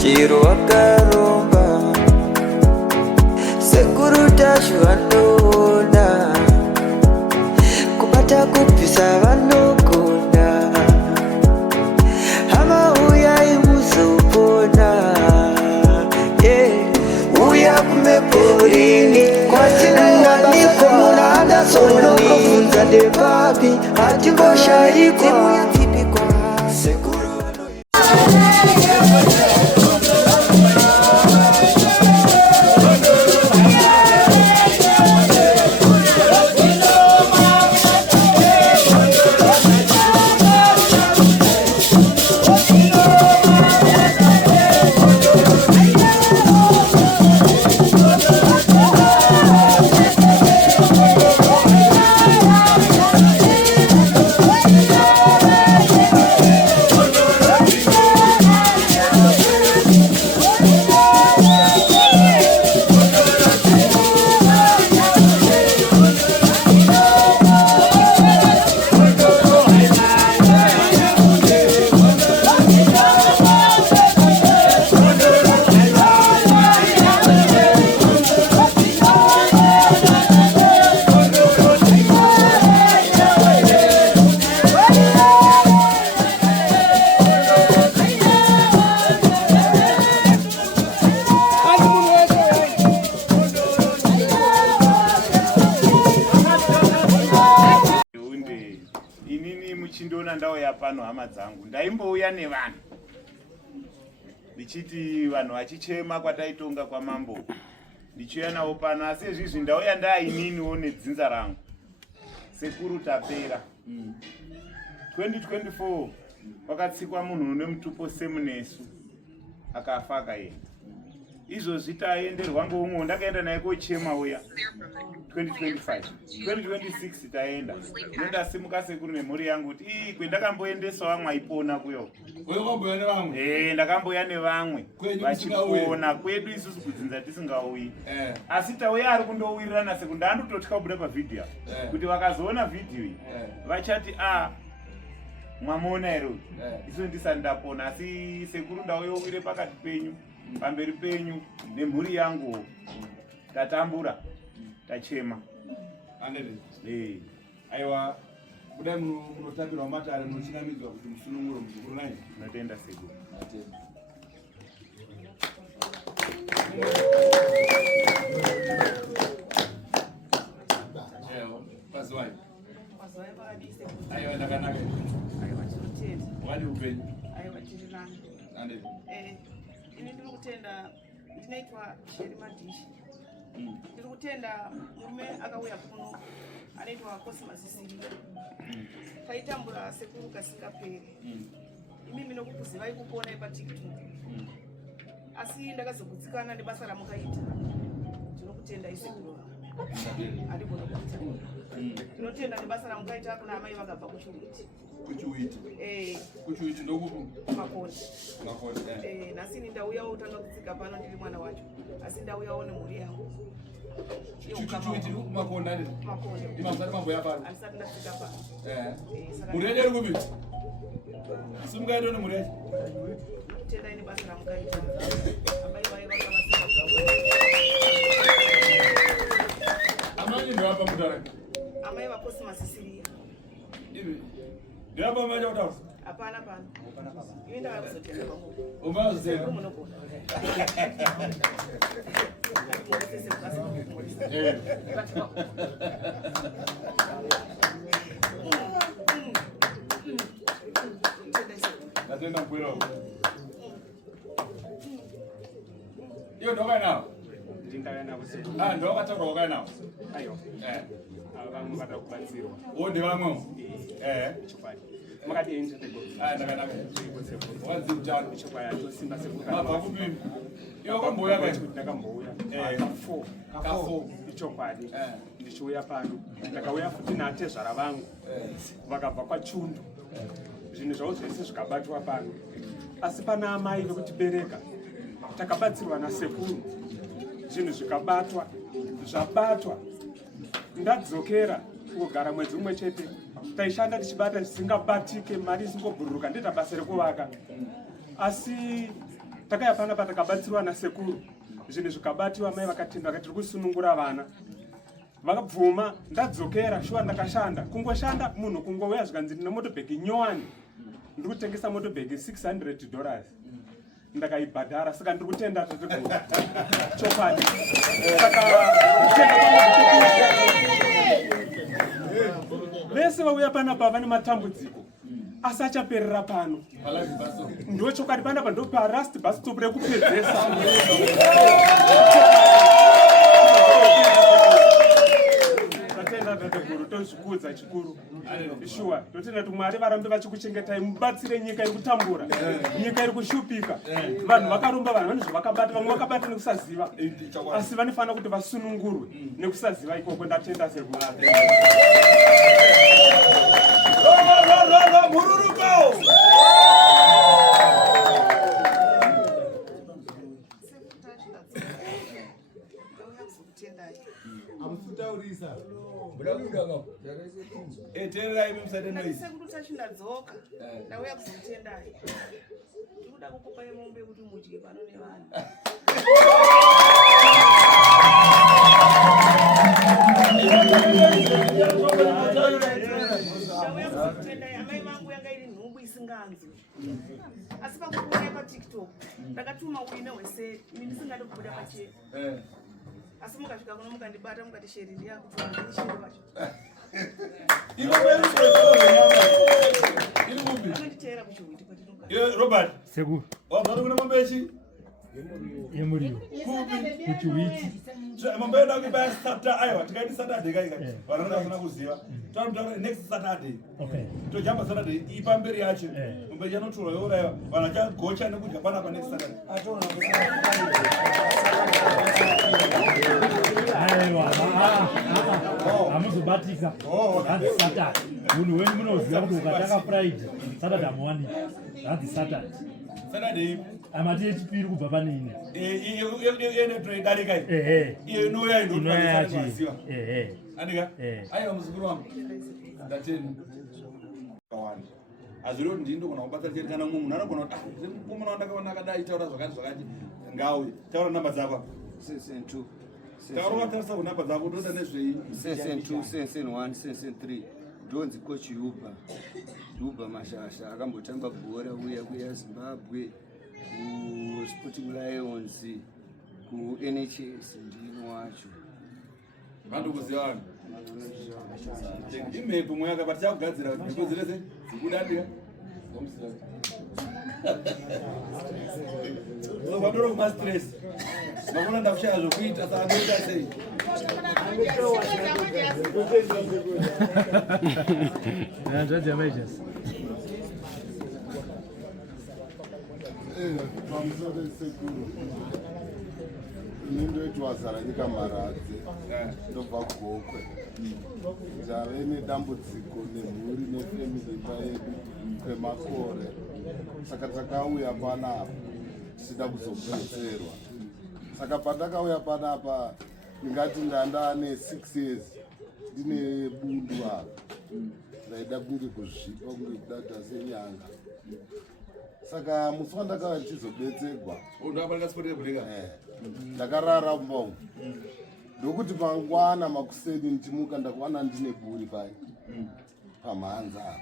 chiro wakaromba sekuru tacho vanona kubata kupisa vanogona hama uyai muzopona uya kumeporini kwatinanganiko munanda sonokofunza ndepapi hatimboshaiko muchindiona ndauya pano hama dzangu ndaimbouya nevanhu ndichiti vanhu vachichema kwataitonga kwamambo ndichiuya navo pano asi izvizvi ndauya ndaininiwo nedzinza rangu sekuru tapera 2024 kwakatsikwa munhu une mutupo semunesu akafa akaenda izvozvi taenderwa ngoumwe ndakaenda naye kochema uya 2025 2026 taenda ndasimuka sekuru nemhuri yangu kuti kwendakamboendesawo mwaipona kuyo ndakamboya nevamwe vachipona kwedu isusu kudzinza tisingauyi asi tauya ari kundowirirana seku ndandototya kubuda pavhidhiyo kuti vakazoona vhidhiyo iyi vachati mwamuona here isu ndisati ndapona asi sekuru ndauyowire pakati penyu pamberi penyu nemhuri yangu tatambura tachema aiwa kudai munotambirwa matare munochinamidzwa kuti musununguro muzukuru nai tinotenda sekuru pazivai aiwa ndakanaka wadi upenyu ini ndiri kutenda ndinoitwa Sheri Madishi ndiri kutenda murume akauya kuno anoitwa Cosmas Siriya taitambura sekuru kasingaperi imimi nokukuzivai kukuonai paTikTok asi ndakazokutsikana nebasa ramukaita ndinokutenda isekuru adigona kuita ndinotenda nebasa ramukaita kuna amai vakabva kuchiuiti ndokupu Makonde nasi ndauyawo tanga kutsika pano ndiri mwana wacho asi ndauyawo nemhuri yangu chichiuiti Makonde ane Makonde imasati mamboya pano andisati ndasvika pano mhuri yedu iri kupi simukaenda nemhuri yacho tenda ine basa ramukaita amai vai vakavasika amai ndovapa mutara amai vaCosmas Siriya ivi ndiyapa macha kutaura hapana pano ivi ndavakuzotenda pamwe umazotenda munogona natenda mkwira iyo ndokainawo ndowakataura wakainawo vamwe vada kubatsirwa ode vamwewo makadini ndakanaka wazi utano tosimba mabva kupini iwo kambouya kaiti ndakambouya ka4 ichokwadi ndichiuya pano ndakauya futi natezvara vangu vakabva kwachundu zvinhu zvavo zvese zvikabatwa pano asi pana amai vekutibereka takabatsirwa nasekuru zvinhu zvikabatwa zvabatwa ndadzokera kugara mwedzi umwe chete taishanda tichibata zvisingabatike mari isingobhururuka ndeta basa rekuvaka asi takaya pana patakabatsirwa nasekuru zvinhu zvikabatiwa mai vakatenda vakati kusunungura vana vakabvuma ndadzokera shuwa ndakashanda kungoshanda munhu kungouya zvikanzi ndine motobhegi nyowani ndiri kutengesa motobhegi $600 ndakaibhadhara saka ndiri kutenda tateguru chokwadi saka vese vauya panapa vane matambudziko asi achaperera pano ndo chokwadi panapa ndo parast bus stop rekupedzesa tatenda tateguru tozvikudza chikuru shuwa totenda kuti Mwari varambe vachikuchengetai mubatsire nyika iri kutambura nyika iri kushupika vanhu vakarumba vanhu vane zvavakabata vamwe vakabata nekusaziva asi vanofanira kuti vasunungurwe nekusaziva ikoko ndatenda sekuru amufutaurisa sekuru tachindadzoka ndauya kuzokutendai ndikuda kukupai mombe kuti mudye pano nevanhu ndauya kuzokutendai amai vangu yanga iri nhumbu isinganzwi asi pakukuona patiktok ndakatuma uine hweseri ini ndisingade kubuda pachena asi mukasvika kuno mukandibata mukati sheri ndiyakutoisheri vacho anonditeera kuchiwiti kwatinogaa Robert Sekuru. wabva kuna mambo echi Yemuriyo. Kuchiwiti. mambo yedu akibaya Saturday aiwa tikaiti Saturday kaika vanhu vanofana kuziva tamuta next Saturday Okay. tojamba Saturday ipamberi yacho mambo echi anotorwa yoraiwa vanhu vachagocha nekudya panapa next Saturday Aiwa. Amuzobatika. That's Saturday. Munhu wenyu munoziva kuti ukatanga Friday, Saturday amuwani. That's Saturday. Saturday Amati echipiri kubva pane ine. ene toidarika iyo inoya inoziva andika aiwa muzukuru wangu ndateni kawanda azviro kuti ndini ndogona kubata chete kana mumwe munhu anogona kuti mumuna wandakaona akadai taura zvakati zvakati ngauye taura namba dzako taura watarisa kunamba dzako toda nezvei Sensen 2, Sensen 1, Sensen 3. Donzi coach Yuba Mashasha akambotamba bhora uya kuya Zimbabwe ku Sporting Lions ku NHS ndino wacho vanhu kuziva vanhu imhepo mweya akabati chakugadzira kuti mhepo dzirese dzikuda ndika vadoro kumastress vakona ndakushaya zvokuita saka anoita sei pamusoro sekuru inendoitwa Zaranyika Maradze ndobva Gokwe ndave nedambudziko nemhuri nefemili imba yedu kwemakore saka takauya panapa tichida kuzobetserwa saka pandakauya panapa ndingati ndanda ne6 years ndine bundu apa ndaida kunge kuzvipa kunge kudata senyanga saka musi wandakauya ndichizobetserwa ndakarara mbongo ndokuti mangwana makuseni ndichimuka ndakuwana ndine buri pai pamhanza apa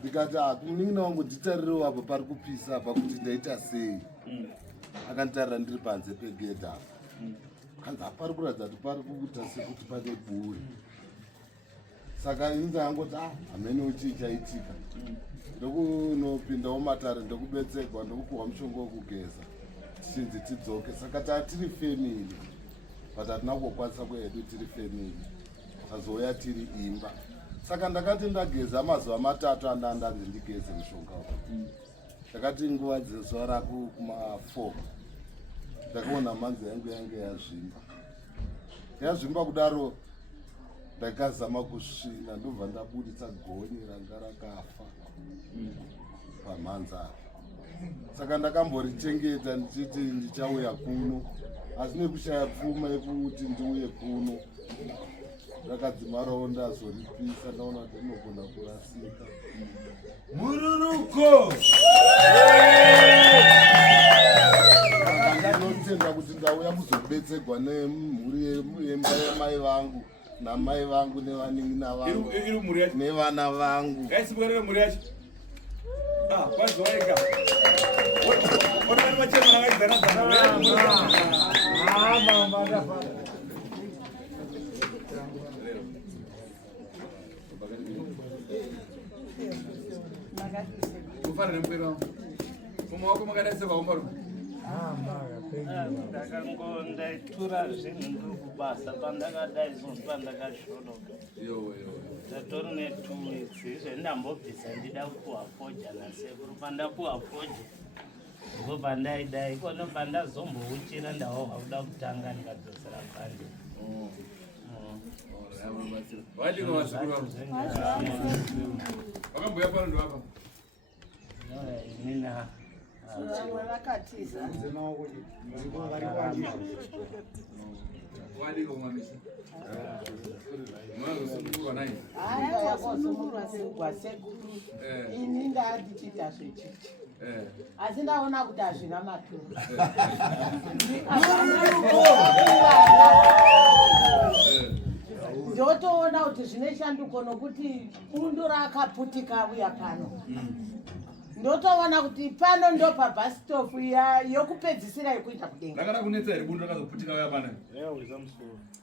ndikati akumuningina wangu nditarirewo apa pari kupisa apa kuti ndaita sei akanditarira ndiri panze pegedha apa kanzi hapari kuratidza kuti pari kuita sekuti pane buri saka inzi angoti hamene chii chaitika ndokunopindawo matare ndokubetserwa ndokupuhwa mushonga wokugeza tichinzi tidzoke saka tatiri family but hatina kukwanisa kwedu tiri family tazouya tiri imba saka ndakati ndageza mazuva matatu andandanzi ndigeze mushonga ndakati nguva dzezuva raku kuma4 ndakaona manzi yangu yange yazvimba kudaro ndakazama kusvina ndobva ndabuditsa goni ranga rakafa pamhanza saka ndakamborichengeta ndichiti ndichauya kuno asi nekushaya pfuma yekuti ndiuye kuno ndakadzimarawo ndazoripisa ndaona kuti rinogona kurasika mururuko ndakasegwa nemhuri yemba yamai vangu namai vangu nevanin'ina vangu nevana vangu. Ngaisimukerere mhuri yacho. Kwazoeka. Wotari machema akaizana. Kufanele mpira. Kumawako makadaise vaomba. Ndaitura zvinhu ndiri kubasa pandakadai zvinhu pandakashoroka ndatori ne2 weeks izvo ndambobvisa ndida kuafoja nasekuru pandakuafoja ndipo pandaidai ikono pandazombouchira ndahoha kuda kutanga ndikadzosera pande vakamboya pano ndovapa inina ini ndadichita zvechichi asi ndaona kuti hazvina maturo ndotoona kuti zvine shanduko nokuti bundo rakaputika uya pano ndotoona kuti pano ndo pabhasitopu yokupedzisira yekuita kudenga. Rakada kunetsa here bundo rakazoputika uya pana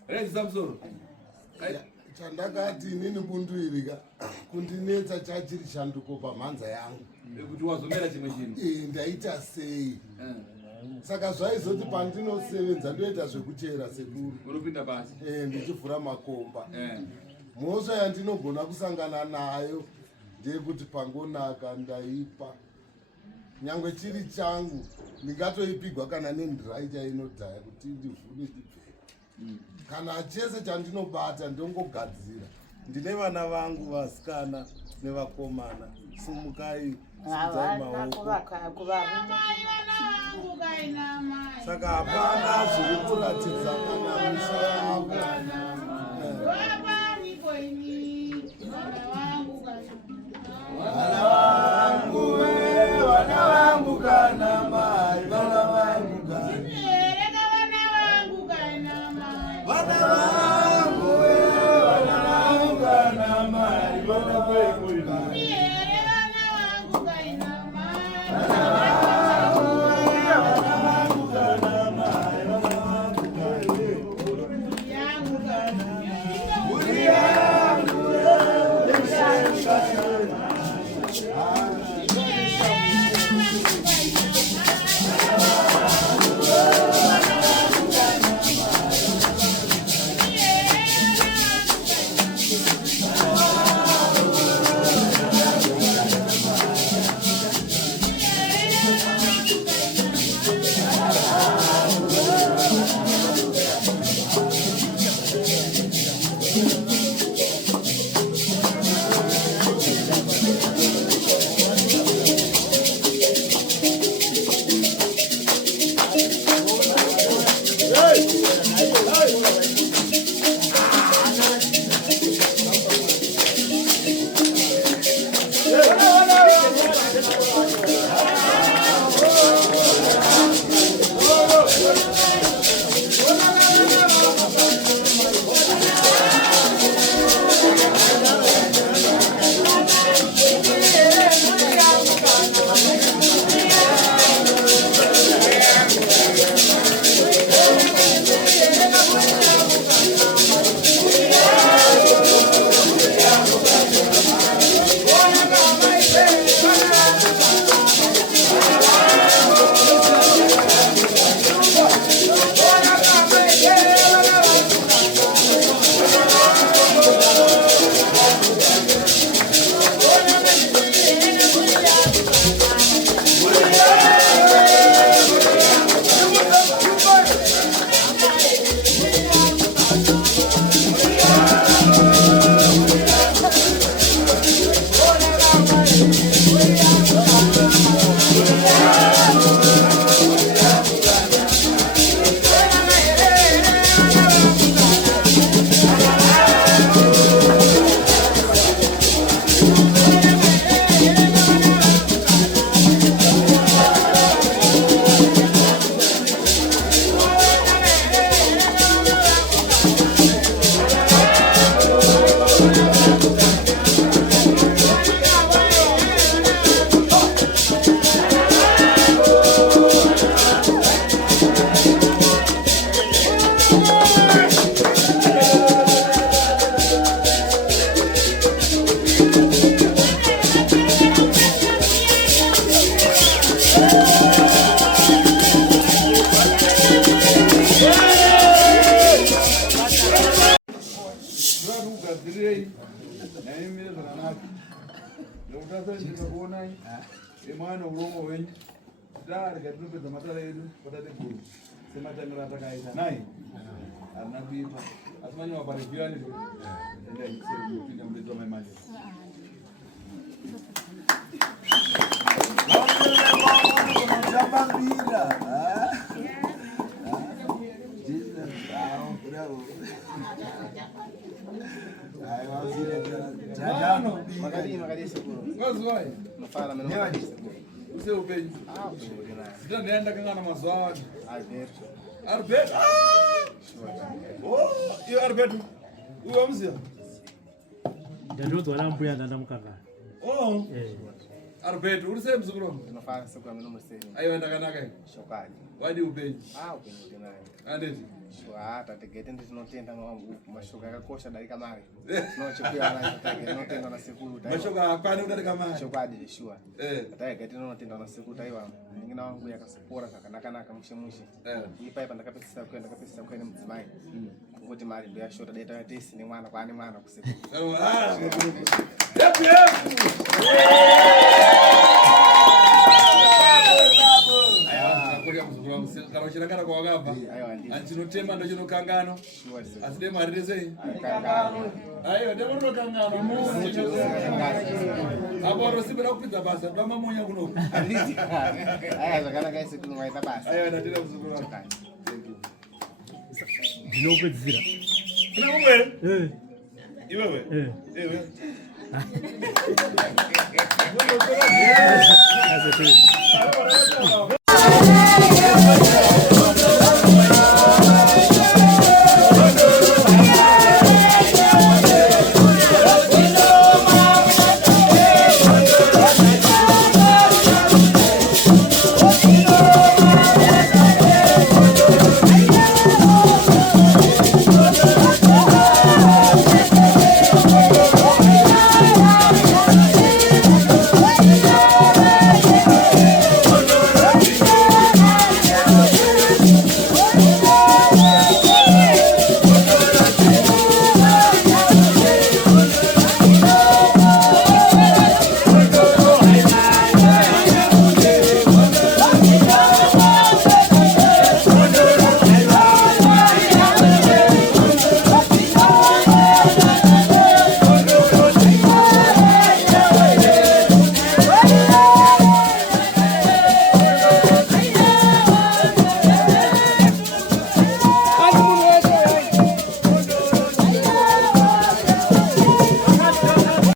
reza musoro chandakati inini bundu iri kundinetsa chachiri shanduko pamhanza yangu kuti wazomera chimwe chinhu ndaita sei saka zvaizoti pandinosevenza ndoita zvekuchera sekuru unopinda pasi ndichivhura makomba mhosva yandinogona kusangana nayo ndeyekuti pangonaka ndaipa nyangwe chiri changu ndingatoipigwa kana nendiraita inodhaya kuti ndivhune ndibvere kana chese chandinobata ndongogadzira. Ndine vana vangu vasikana nevakomana, sumukai sidzai maoko. Saka hapana zviri kuratidza kana misha yavo. Vana vangu kana mai, vana vangu kana Ndakutasanjika kuonai. Emwana ulomo wenyu. Tari katinopedza matara edu patate guru. Sematamira atakaita naye. Arina kuipa. Asi manyewa parevhiyani. Enda ikiseri kupinda mubedzi wamai manje. Use upenyu. Sita ndaenda kangana mazuva acho. Alberto. Oh, iyo Alberto. Uwa mzia. Ndoto wala mbuya ndanda mukanga. Oh. Alberto, uri sei mzukuru wangu? Ndinofana sekura mino museni. Aiwa ndakanaka iyi. Shokani. Wadi upenyu. Upenyu ndinayo. Andeti. Shwa tategete nditinotenda mashoka yakakosha darika mari. Tinochikuya ana take tinotenda na sekuru. Mashoka akwani udarika mari. Shokwadi shwa. Tategete tinotenda na sekuru taiwa. Ngina wangu yakasopora kakanaka mushemushe. Ipa ndakapesisa kwenda mudzimai. Kuti mari ndo yashota data yatesi ni mwana kwani mwana kusekuru. Kana uchirangana kwa wakabva antinotema ndo chinokangano asi de mari resei aiwa demonokangano apo rosibira kupidza basa pamamonya kunoku aya zvakanaka isi kunowaita basa aiwa ndatira muzukuru wangu Ndinopedzisira. Kuna kumwe? Iwewe? Ewe.